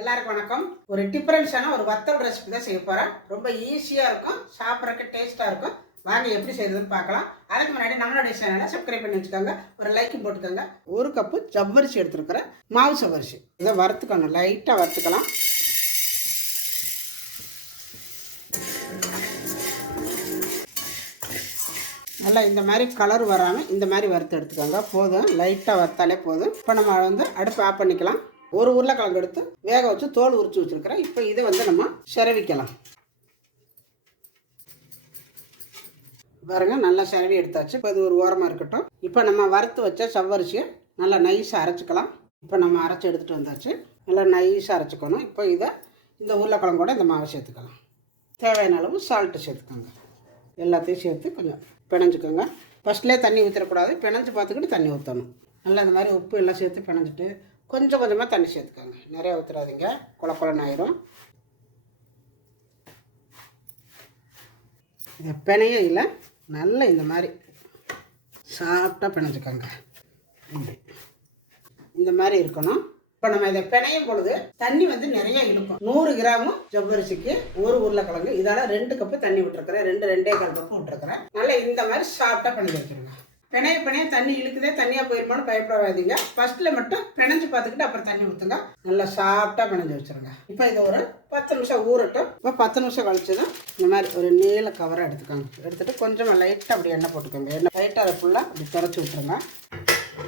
எல்லாருக்கும் வணக்கம். ஒரு டிஃப்ரென்ஸான ஒரு வத்தல் ரெசிபி தான் செய்ய போகிறேன் ரொம்ப ஈஸியாக இருக்கும். சாப்பிட்றதுக்கு டேஸ்ட்டாக இருக்கும். வாங்க எப்படி செய்யறதுன்னு பார்க்கலாம். அதுக்கு முன்னாடி நம்மளுடைய சேனலை சப்ஸ்கிரைப் பண்ணி வச்சுக்கோங்க. ஒரு லைக்கும் போட்டுக்கோங்க. ஒரு கப்பு ஜவ்வரிசி எடுத்துருக்குறேன். மாவு சவ்வரிசி. இதை வறுத்துக்கணும். லைட்டாக வறுத்துக்கலாம். நல்லா இந்த மாதிரி கலர் வராமல் இந்த மாதிரி வறுத்து எடுத்துக்கோங்க. போதும். லைட்டாக வறுத்தாலே போதும். இப்போ நம்ம வந்து அடுப்பு ஆஃப் பண்ணிக்கலாம். ஒரு உருளைக்கிழங்கு எடுத்து வேக வச்சு தோல் உரிச்சு வச்சுருக்கிறேன். இப்போ இதை வந்து நம்ம செரவிக்கலாம். பாருங்க நல்லா செரவி எடுத்தாச்சு. இப்போ இது ஒரு ஓரமாக இருக்கட்டும். இப்போ நம்ம வறுத்து வச்ச சவ்வரிசியை நல்லா நைஸாக அரைச்சிக்கலாம். இப்போ நம்ம அரைச்சி எடுத்துகிட்டு வந்தாச்சு. நல்லா நைஸாக அரைச்சிக்கணும். இப்போ இதை இந்த உருளைக்கிழங்கோட இந்த மாவை சேர்த்துக்கலாம். தேவையான அளவு சால்ட்டு சேர்த்துக்கோங்க. எல்லாத்தையும் சேர்த்து கொஞ்சம் பிணைஞ்சுக்கோங்க. ஃபஸ்ட்லேயே தண்ணி ஊற்றிடக்கூடாது பிணைஞ்சு பார்த்துக்கிட்டு தண்ணி ஊற்றணும் நல்லா இந்த மாதிரி உப்பு எல்லாம் சேர்த்து பிணைஞ்சிட்டு கொஞ்சம் கொஞ்சமாக தண்ணி சேர்த்துக்கோங்க. நிறைய ஊற்றுறாதீங்க குழ ஆயிரும். எப்பனையும் இல்லை. நல்ல இந்த மாதிரி சாஃப்டாக பிணைஞ்சுக்கோங்க. இந்த மாதிரி இருக்கணும். இப்போ நம்ம இதை பிணையும் பொழுது தண்ணி வந்து நிறைய இழுக்கும். நூறு கிராமும் ஜவ்வரிசிக்கு ஒரு உருளைக்கிழங்கு. இதால் ரெண்டு கப்பு தண்ணி விட்டுருக்குறேன். ரெண்டு ரெண்டே கால் கப்பு விட்டுருக்குறேன். நல்லா இந்த மாதிரி சாஃப்டாக பிணைஞ்சு வச்சுருங்க. பிணைய பிணைய தண்ணி இழுக்குதே தண்ணியாக போயிருமான்னு பயப்படாதீங்க. ஃபஸ்ட்டில் மட்டும் பிணைஞ்சு பார்த்துக்கிட்டு அப்புறம் தண்ணி ஊற்றுங்க நல்லா சாஃப்டாக பிணைஞ்சு வச்சுருங்க. இப்போ இது ஒரு பத்து நிமிஷம் ஊறட்டும். இப்போ பத்து நிமிஷம் கழிச்சதும் இந்த மாதிரி ஒரு நீல கவரை எடுத்துக்கோங்க. எடுத்துகிட்டு கொஞ்சமாக லைட்டாக அப்படி எண்ணெய் போட்டுக்கோங்க. எண்ணெய் லைட்டாக அதை ஃபுல்லாக அப்படி தொடச்சி விட்ருங்க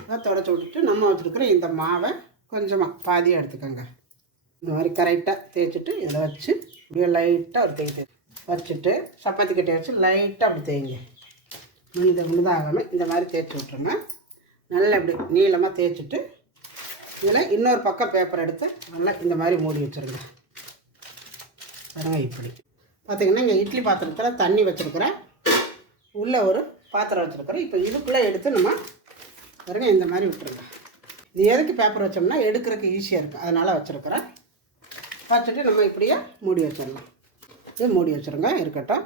அதை தொடச்சி விட்டுட்டு நம்ம வச்சுருக்கிற இந்த மாவை கொஞ்சமாக பாதியாக எடுத்துக்கோங்க. இந்த மாதிரி கரெக்டாக தேய்ச்சிட்டு இதை வச்சு இப்படியே லைட்டாக ஒரு தேய்த்து வச்சுட்டு சப்பாத்தி கட்டையை வச்சு லைட்டாக அப்படி தேய்ங்க. இந்த முழுதாகாமல் இந்த மாதிரி தேய்ச்சி விட்ருங்க நல்லா இப்படி நீளமாக தேய்ச்சிட்டு இதில் இன்னொரு பக்கம் பேப்பர் எடுத்து நல்லா இந்த மாதிரி மூடி வச்சுருங்க. பாருங்க இப்படி. பார்த்தீங்கன்னா இங்கே இட்லி பாத்திரத்தில் தண்ணி வச்சுருக்கிறேன். உள்ளே ஒரு பாத்திரம் வச்சுருக்கிறேன். இப்போ இதுக்குள்ளே எடுத்து நம்ம பாருங்க இந்த மாதிரி விட்டுருங்க. இது எதுக்கு பேப்பர் வச்சோம்னா எடுக்கிறதுக்கு ஈஸியாக இருக்குது அதனால் வச்சுருக்கிறேன். வச்சுட்டு நம்ம இப்படியே மூடி வச்சிடலாம். இது மூடி வச்சுருங்க இருக்கட்டும்.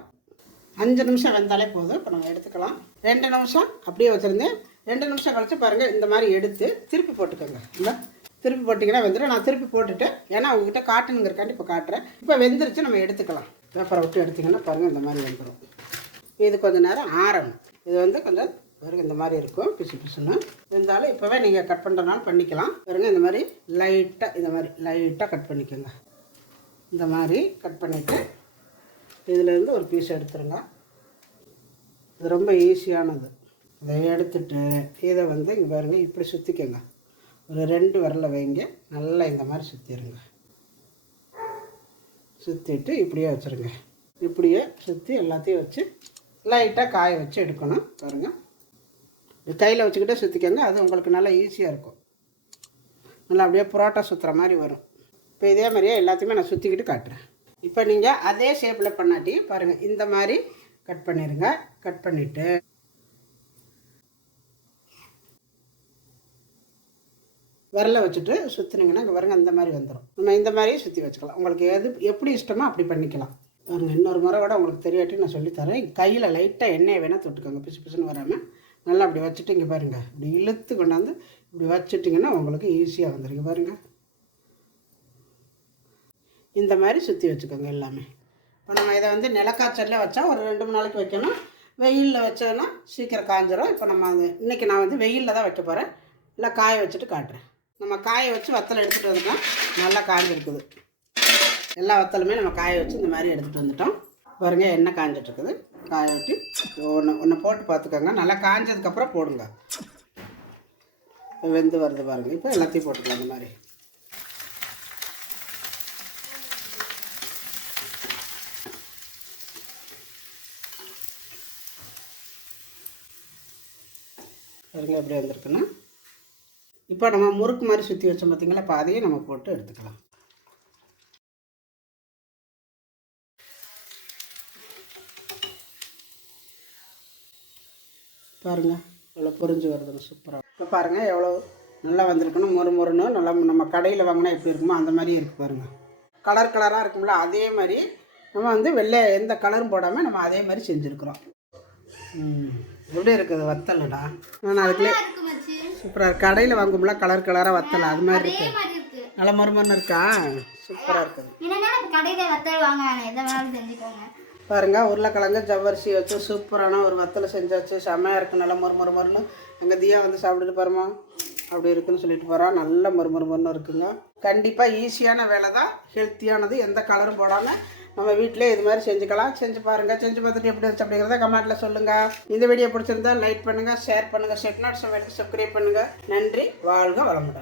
அஞ்சு நிமிஷம் வெந்தாலே போதும். இப்போ நம்ம எடுத்துக்கலாம். ரெண்டு நிமிஷம் அப்படியே வச்சுருந்தேன். ரெண்டு நிமிஷம் கழிச்சு பாருங்கள் இந்த மாதிரி எடுத்து திருப்பி போட்டுக்கோங்க. இல்லை திருப்பி போட்டிங்கன்னா வெந்துடும் நான் திருப்பி போட்டுட்டேன் ஏன்னா உங்ககிட்ட காட்டணுங்கிறக்காண்டி இப்போ காட்டுறேன். இப்போ வெந்துருச்சு நம்ம எடுத்துக்கலாம். பேப்பரை விட்டு எடுத்திங்கன்னா பாருங்கள் இந்த மாதிரி வெந்துடும் இது கொஞ்சம் நேரம் ஆறணும். இது வந்து கொஞ்சம் பாருங்க இந்த மாதிரி இருக்கும். பிசு பிசுன்னு. இருந்தாலும் இப்போவே நீங்கள் கட் பண்ணுறனாலும் பண்ணிக்கலாம். பாருங்க இந்த மாதிரி லைட்டாக இந்த மாதிரி லைட்டாக கட் பண்ணிக்கோங்க. இந்த மாதிரி கட் பண்ணிவிட்டு இதிலேருந்து ஒரு பீஸ் எடுத்துருங்க. இது ரொம்ப ஈஸியானது இதை எடுத்துட்டு இதை வந்து இங்கே பாருங்கள் இப்படி சுற்றிக்கோங்க ஒரு ரெண்டு விரல வைங்க. நல்லா இந்த மாதிரி சுற்றிடுங்க சுற்றிட்டு இப்படியே வச்சுருங்க. இப்படியே சுற்றி எல்லாத்தையும் வச்சு லைட்டாக காய வச்சு எடுக்கணும். பாருங்க. இது கையில் வச்சுக்கிட்டே சுற்றிக்கோங்க அது உங்களுக்கு நல்லா ஈஸியாக இருக்கும். நல்லா அப்படியே புரோட்டா சுற்றுற மாதிரி வரும். இப்போ இதே மாதிரியே எல்லாத்தையுமே நான் சுற்றிக்கிட்டு காட்டுறேன். இப்போ நீங்கள் அதே ஷேப்பில் பண்ணாட்டி பாருங்கள் இந்த மாதிரி கட் பண்ணிடுங்க கட் பண்ணிவிட்டு விரல வச்சுட்டு சுற்றினீங்கன்னா இங்கே பாருங்கள் அந்த மாதிரி வந்துடும் நம்ம இந்த மாதிரியே சுற்றி வச்சுக்கலாம். உங்களுக்கு எது எப்படி இஷ்டமோ அப்படி பண்ணிக்கலாம். பாருங்க இன்னொரு முறை கூட உங்களுக்கு தெரியாட்டி நான் சொல்லித்தரேன் கையில் லைட்டாக எண்ணெயை வேணால் தொட்டுக்கோங்க. பிசு பிசுன்னு வராமல் நல்லா அப்படி வச்சுட்டு இங்கே பாருங்கள் இப்படி இழுத்து கொண்டாந்து இப்படி வச்சுட்டிங்கன்னா உங்களுக்கு ஈஸியாக வந்துடுங்க பாருங்கள் இந்த மாதிரி சுற்றி வச்சுக்கோங்க எல்லாமே. இப்போ நம்ம இதை வந்து நிலக்காய்ச்சல்ல வச்சா ஒரு ரெண்டு மூணு நாளைக்கு வைக்கணும். வெயிலில் வச்சோன்னா சீக்கிரம் காஞ்சிரும். இப்போ நம்ம அது இன்றைக்கி நான் வந்து வெயிலில் தான் வைக்க போகிறேன் இல்லை காய வச்சுட்டு காட்டுறேன். நம்ம காய வச்சு வத்தலை எடுத்துகிட்டு வந்துட்டோம் நல்லா காஞ்சிருக்குது. எல்லா வத்தலுமே நம்ம காய வச்சு இந்த மாதிரி எடுத்துகிட்டு வந்துட்டோம். பாருங்க எண்ணெய் காஞ்சிட்ருக்குது. காய விட்டு ஒன்று ஒன்று போட்டு பார்த்துக்கோங்க. நல்லா காஞ்சதுக்கப்புறம் போடுங்க. வெந்து வருது பாருங்கள் இப்போ எல்லாத்தையும் போட்டுக்கலாம் இந்த மாதிரி. பாருங்கள் எப்படி வந்திருக்குன்னா. இப்போ நம்ம முறுக்கு மாதிரி சுற்றி வச்சோம் பார்த்தீங்களா? இப்போ அதையும் நம்ம போட்டு எடுத்துக்கலாம். பாருங்கள் எவ்வளோ பொறிஞ்சு வருதுங்க சூப்பராக இப்போ பாருங்கள் எவ்வளோ நல்லா வந்திருக்கணும் மொறு மொறுன்னு நல்லா நம்ம கடையில் வாங்கினா எப்படி இருக்குமோ அந்த மாதிரி இருக்குது பாருங்கள் கலர் கலராக இருக்கும்ல அதே மாதிரி நம்ம வந்து வெள்ளை எந்த கலரும் போடாமல் நம்ம அதே மாதிரி செஞ்சுருக்குறோம். எப்படி இருக்குது வத்தலடா நான் அதுக்குள்ளே சூப்பராக இருக்கு கடையில் வாங்கும்ல கலர் கலராக வத்தல் அது மாதிரி அதே இருக்கு மாதிரி இருக்கு. நல்ல மறுமருன்னு இருக்கா? சூப்பராக இருக்குது பாருங்க உருளைக்கிழங்கு ஜவ்வரிசி வச்சு சூப்பரான ஒரு வத்தல் செஞ்சாச்சு. செம்மையாக இருக்கு. நல்லா மொறு மொறு மொறுன்னு. எங்கள் தியா வந்து சாப்பிட்டுட்டு பாருமா. அப்படி இருக்குன்னு சொல்லிட்டு போகிறான் நல்ல மறுமருமருன்னு இருக்குங்க. கண்டிப்பாக ஈஸியான வேலை தான் ஹெல்த்தியானது எந்த கலரும் போடாமல் நம்ம வீட்டிலே இது மாதிரி செஞ்சுக்கலாம். செஞ்சு பாருங்கள் செஞ்சு பார்த்துட்டு எப்படி இருந்துச்சு அப்படிங்கிறத கமெண்ட்டில் சொல்லுங்கள் இந்த வீடியோ பிடிச்சிருந்தா லைக் பண்ணுங்கள் ஷேர் பண்ணுங்கள் செட் நாட் சமையலுக்கு சப்ஸ்கிரைப் பண்ணுங்கள் நன்றி. வாழ்க வளமுடன்.